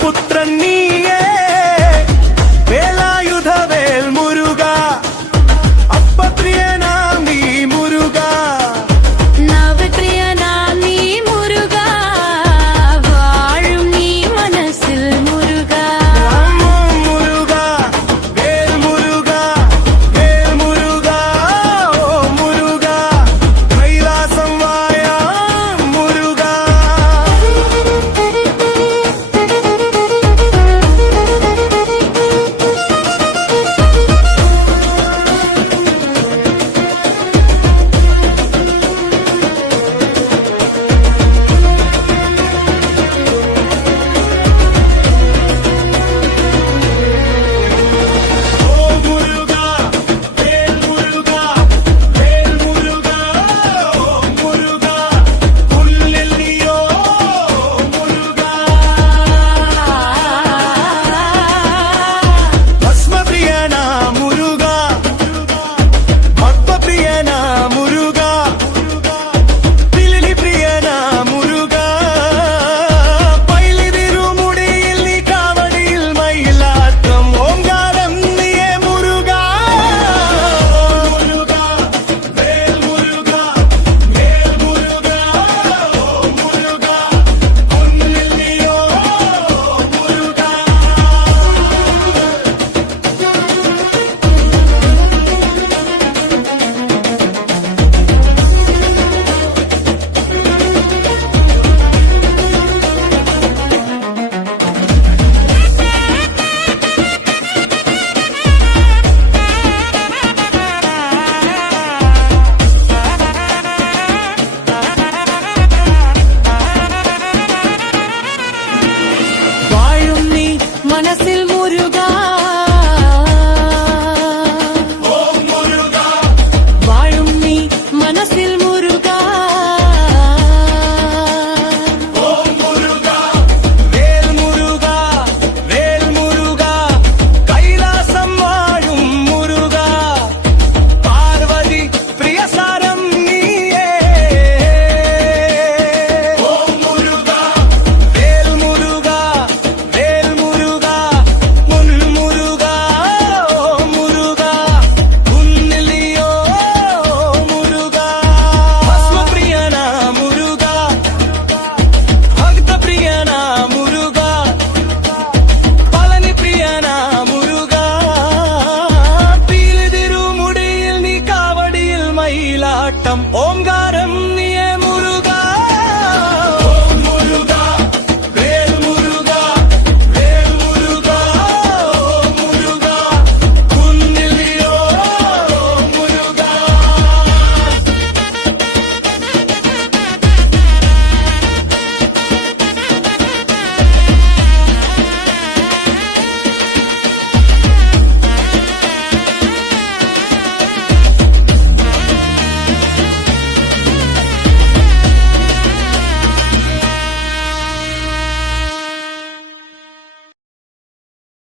పుత్రీయే ஆட்டம் ஓங்கார